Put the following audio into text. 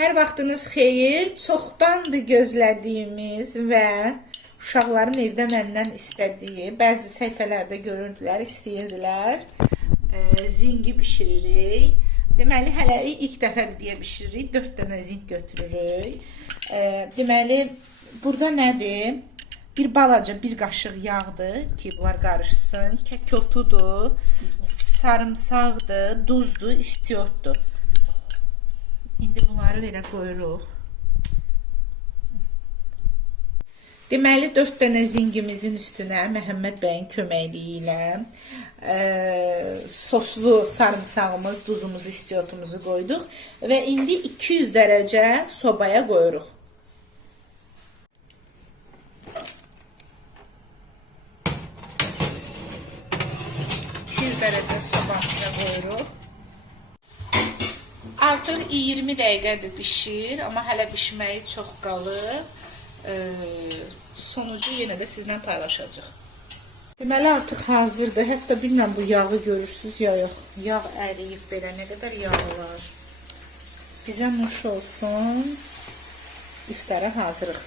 Hər vaxtınız xeyir. Çoxdandır gözlədiyimiz və uşaqların evdə məndən istədiyi, bəzi səhifələrdə görürdülər, istəyirdilər. Zingi bişiririk. Deməli, hələlik ilk dəfədir deyə bişiririk. 4 dənə zing götürürük. Deməli, burada nədir? Bir balaca, bir qaşıq yağdır ki, bunlar qarışsın. Kəkotudur, sarımsaqdır, duzdur, istiotdur. İndi bunları belə qoyuruq. Deməli, 4 dənə zingimizin üstünə Məhəmməd bəyin köməkliyi ilə soslu sarımsağımız, duzumuzu, istiotumuzu qoyduq. Və indi 200 dərəcə sobaya qoyuruq. 200 dərəcə sobamıza qoyuruq. Artıq 20 dəqiqədir bişir, amma hələ bişməyi çox qalır. Sonucu yenə də sizlə paylaşacaq. Deməli, artıq hazırdır. Hətta bilmirəm, bu yağı görürsünüz ya yox. Yağ əriyib belə, nə qədər yağı var. Bizə nuş olsun. İftara hazırıq.